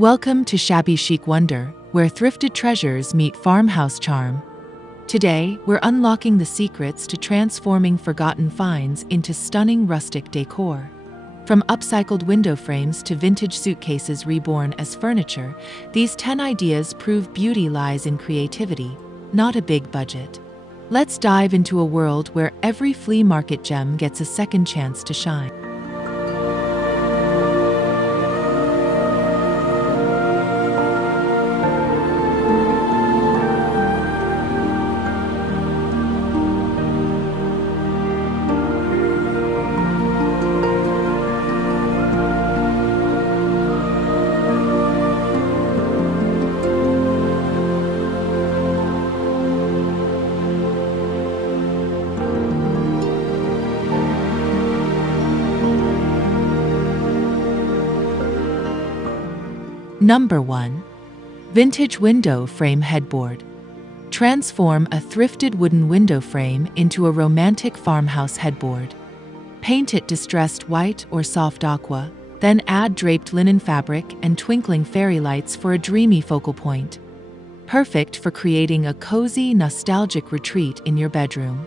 Welcome to Shabby Chic Wonder, where thrifted treasures meet farmhouse charm. Today, we're unlocking the secrets to transforming forgotten finds into stunning rustic decor. From upcycled window frames to vintage suitcases reborn as furniture, these 10 ideas prove beauty lies in creativity, not a big budget. Let's dive into a world where every flea market gem gets a second chance to shine. Number 1. Vintage Window Frame Headboard. Transform a thrifted wooden window frame into a romantic farmhouse headboard. Paint it distressed white or soft aqua, then add draped linen fabric and twinkling fairy lights for a dreamy focal point. Perfect for creating a cozy, nostalgic retreat in your bedroom.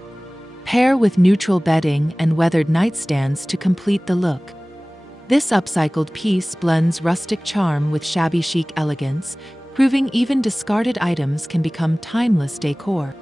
Pair with neutral bedding and weathered nightstands to complete the look. This upcycled piece blends rustic charm with shabby chic elegance, proving even discarded items can become timeless decor.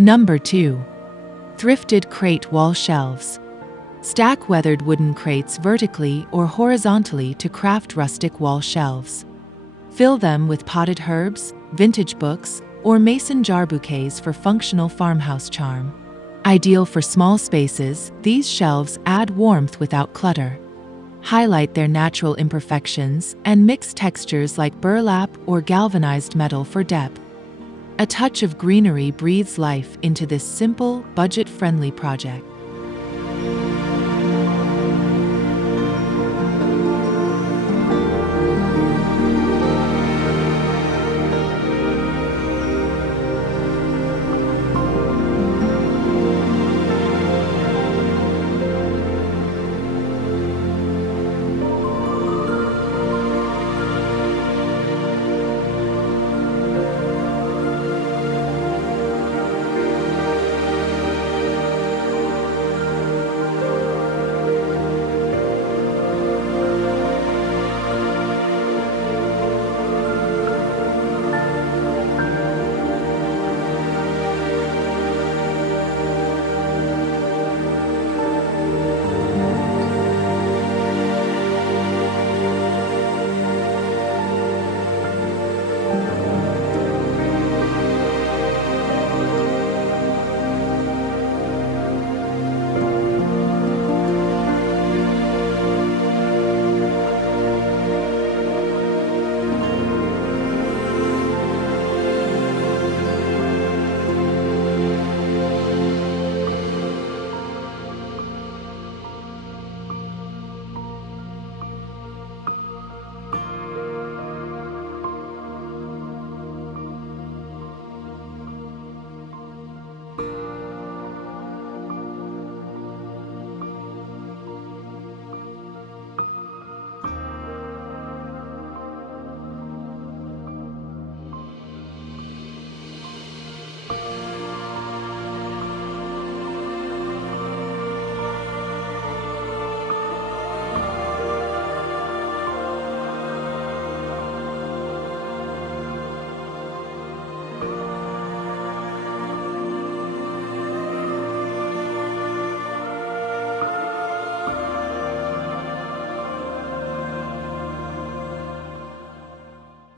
Number 2. Thrifted Crate Wall Shelves. Stack weathered wooden crates vertically or horizontally to craft rustic wall shelves. Fill them with potted herbs, vintage books, or mason jar bouquets for functional farmhouse charm. Ideal for small spaces, these shelves add warmth without clutter. Highlight their natural imperfections and mix textures like burlap or galvanized metal for depth. A touch of greenery breathes life into this simple, budget-friendly project.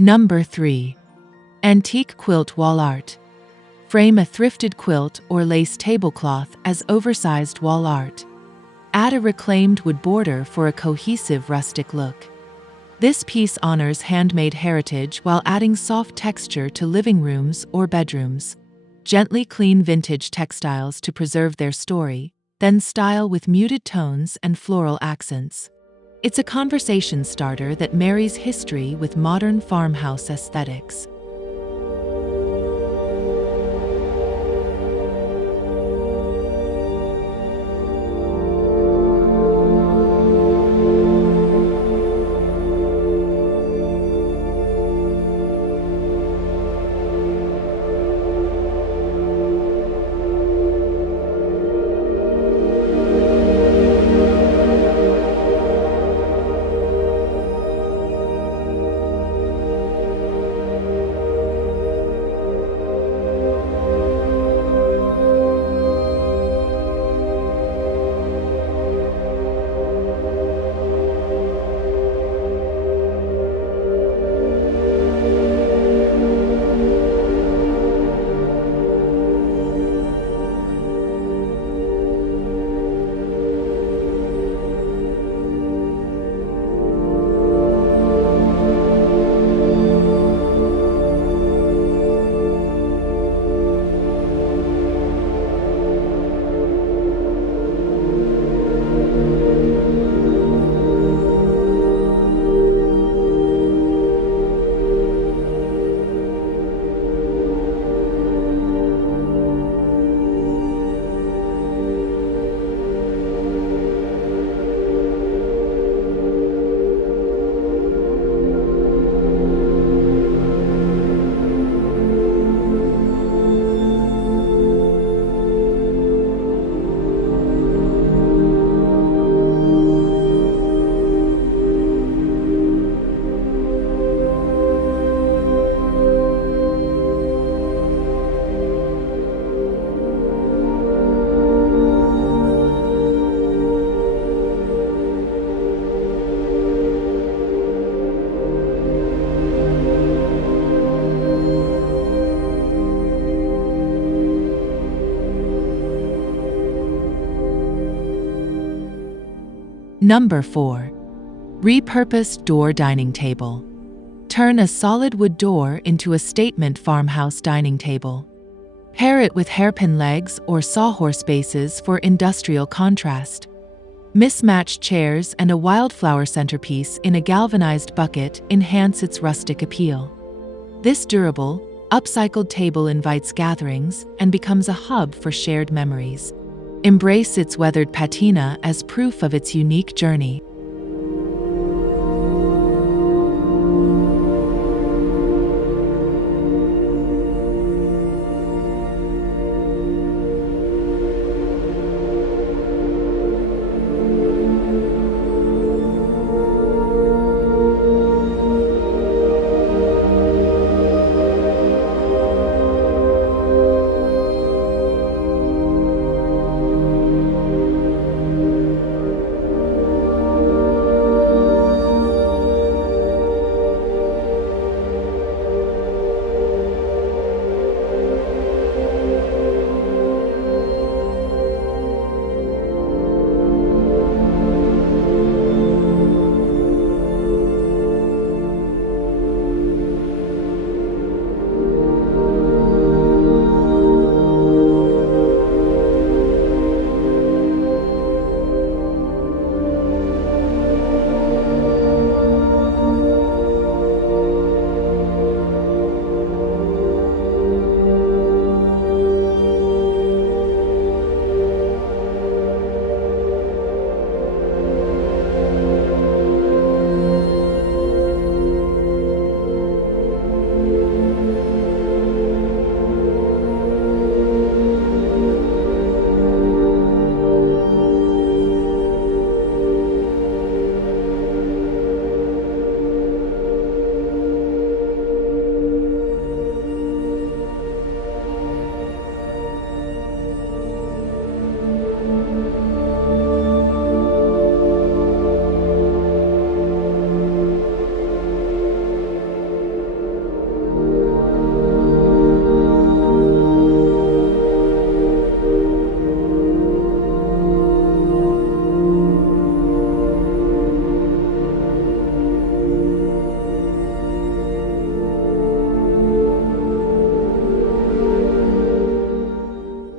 Number 3. Antique quilt wall art. Frame a thrifted quilt or lace tablecloth as oversized wall art. Add a reclaimed wood border for a cohesive rustic look. This piece honors handmade heritage while adding soft texture to living rooms or bedrooms. Gently clean vintage textiles to preserve their story, then style with muted tones and floral accents. It's a conversation starter that marries history with modern farmhouse aesthetics. Number 4. Repurposed door dining table. Turn a solid wood door into a statement farmhouse dining table. Pair it with hairpin legs or sawhorse bases for industrial contrast. Mismatched chairs and a wildflower centerpiece in a galvanized bucket enhance its rustic appeal. This durable, upcycled table invites gatherings and becomes a hub for shared memories. Embrace its weathered patina as proof of its unique journey.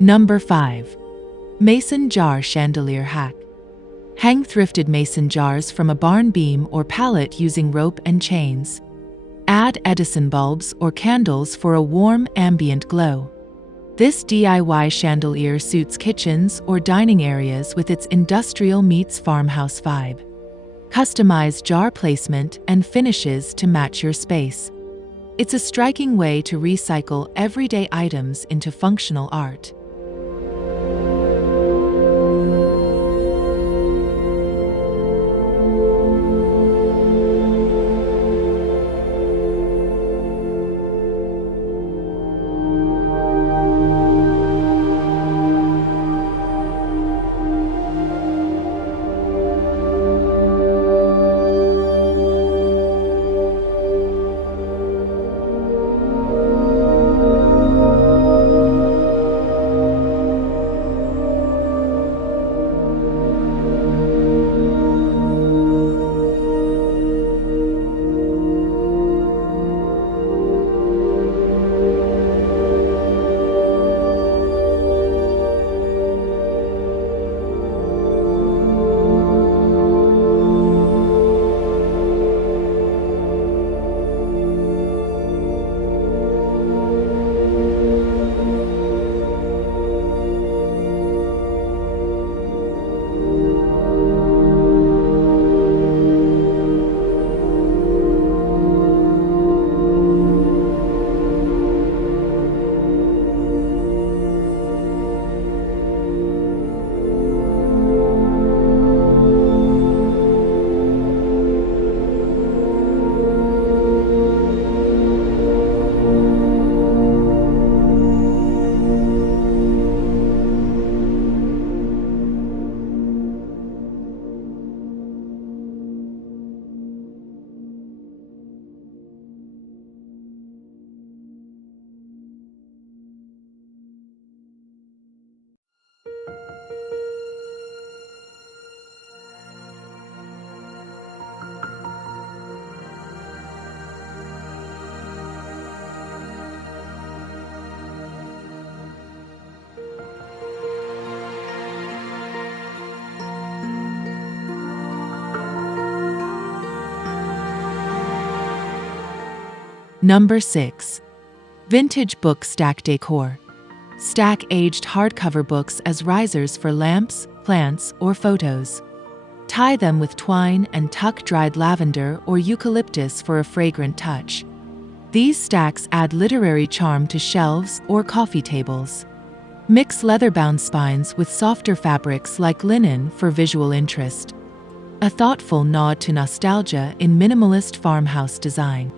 Number 5. Mason Jar Chandelier Hack. Hang thrifted mason jars from a barn beam or pallet using rope and chains. Add Edison bulbs or candles for a warm, ambient glow. This DIY chandelier suits kitchens or dining areas with its industrial meets farmhouse vibe. Customize jar placement and finishes to match your space. It's a striking way to recycle everyday items into functional art. Number 6. Vintage Book Stack Decor. Stack aged hardcover books as risers for lamps, plants, or photos. Tie them with twine and tuck dried lavender or eucalyptus for a fragrant touch. These stacks add literary charm to shelves or coffee tables. Mix leather-bound spines with softer fabrics like linen for visual interest. A thoughtful nod to nostalgia in minimalist farmhouse design.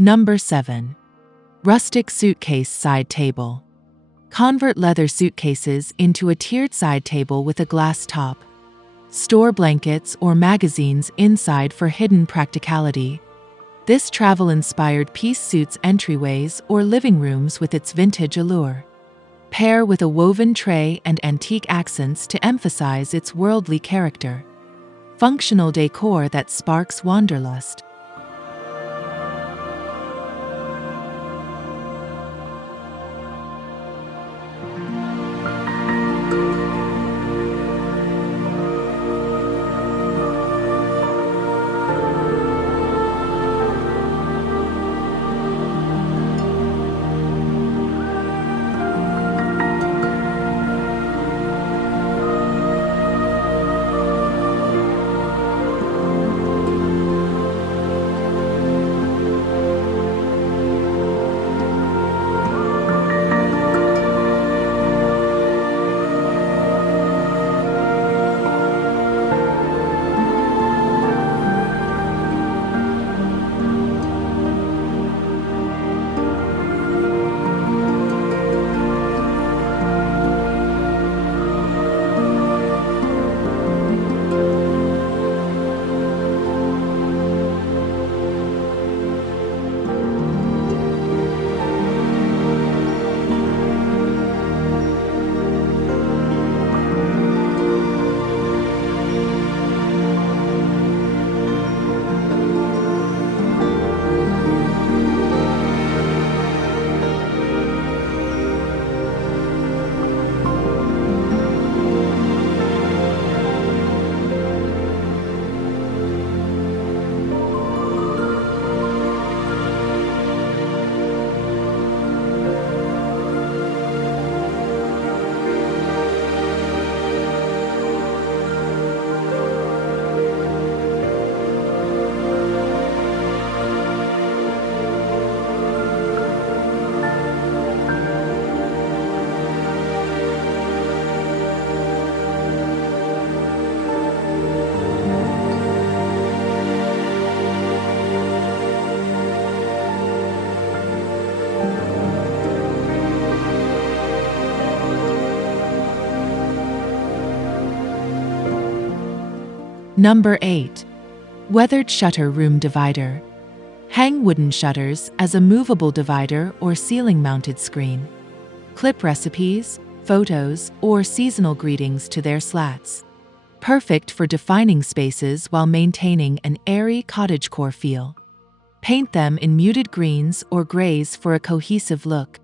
Number 7. Rustic Suitcase Side Table. Convert leather suitcases into a tiered side table with a glass top. Store blankets or magazines inside for hidden practicality. This travel-inspired piece suits entryways or living rooms with its vintage allure. Pair with a woven tray and antique accents to emphasize its worldly character. Functional decor that sparks wanderlust. Number 8. Weathered Shutter Room Divider. Hang wooden shutters as a movable divider or ceiling-mounted screen. Clip recipes, photos, or seasonal greetings to their slats. Perfect for defining spaces while maintaining an airy cottagecore feel. Paint them in muted greens or grays for a cohesive look.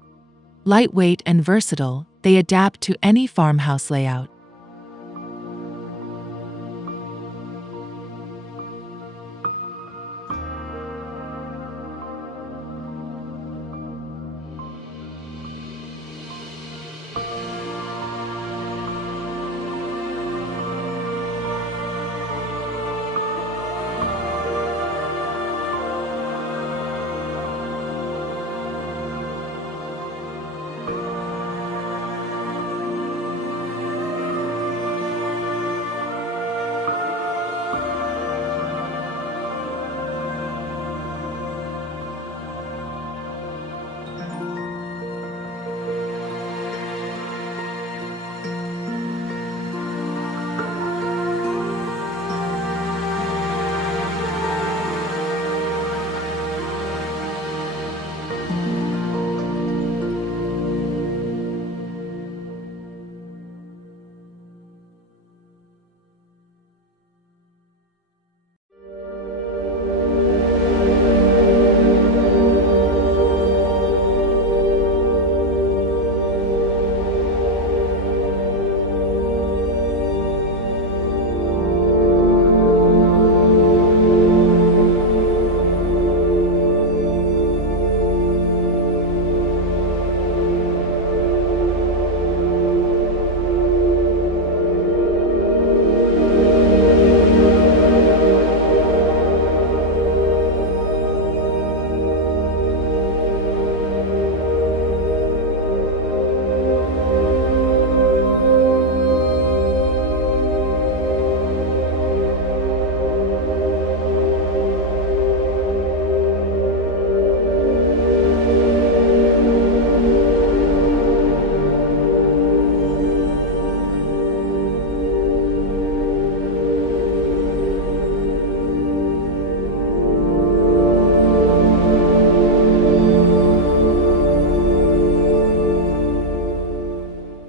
Lightweight and versatile, they adapt to any farmhouse layout.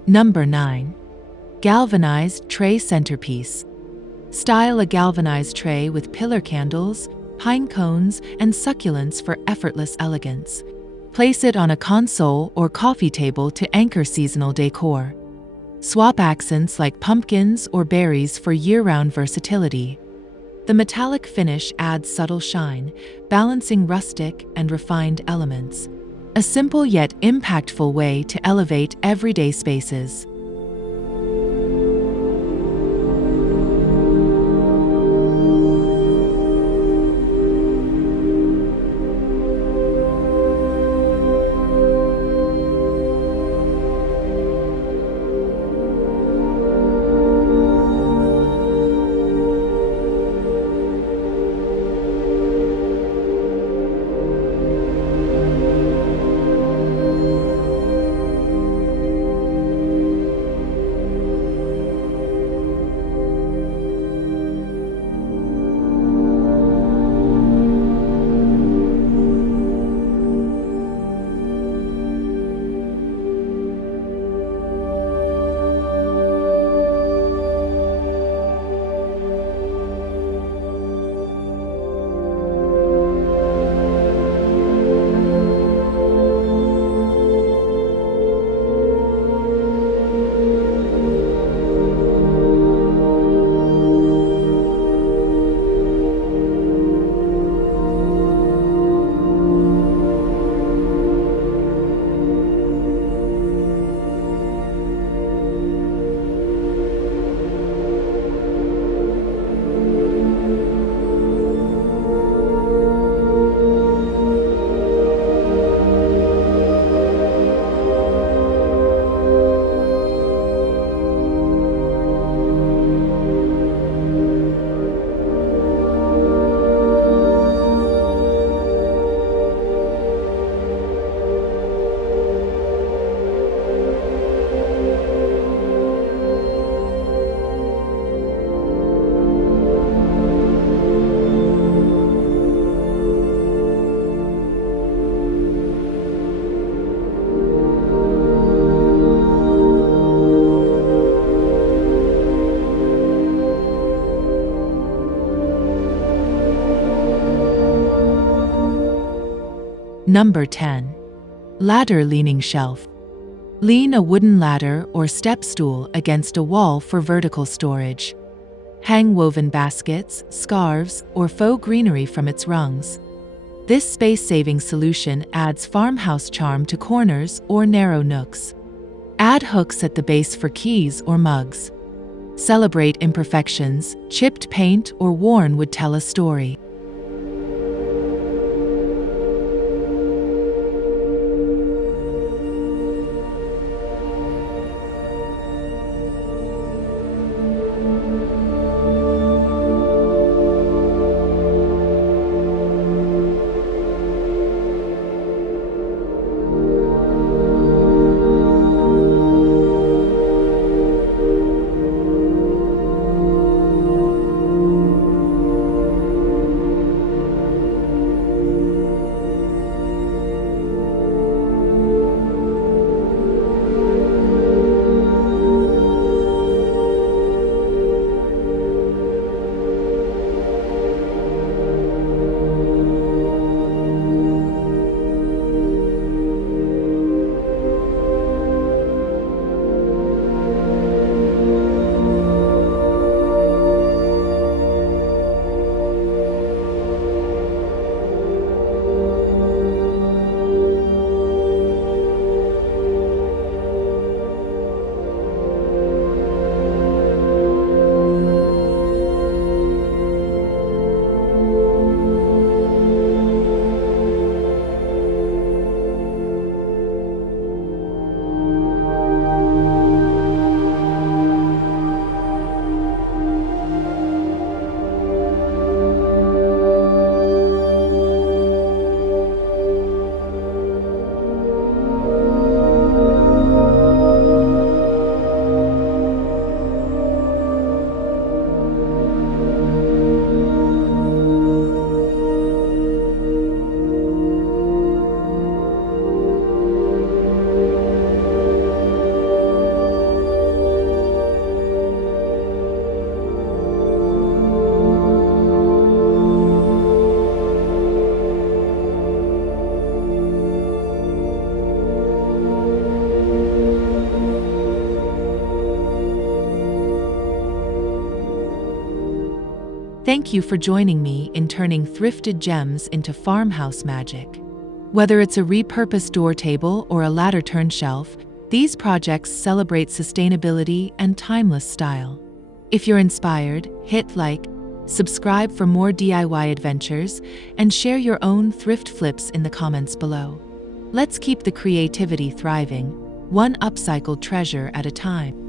Number 9. Galvanized Tray Centerpiece. Style a galvanized tray with pillar candles, pine cones, and succulents for effortless elegance. Place it on a console or coffee table to anchor seasonal decor. Swap accents like pumpkins or berries for year-round versatility. The metallic finish adds subtle shine, balancing rustic and refined elements. A simple yet impactful way to elevate everyday spaces. Number 10. Ladder Leaning Shelf. Lean a wooden ladder or step stool against a wall for vertical storage. Hang woven baskets, scarves, or faux greenery from its rungs. This space-saving solution adds farmhouse charm to corners or narrow nooks. Add hooks at the base for keys or mugs. Celebrate imperfections, chipped paint or worn would tell a story. Thank you for joining me in turning thrifted gems into farmhouse magic. Whether it's a repurposed door table or a ladder turn shelf, these projects celebrate sustainability and timeless style. If you're inspired, hit like, subscribe for more DIY adventures, and share your own thrift flips in the comments below. Let's keep the creativity thriving, one upcycled treasure at a time.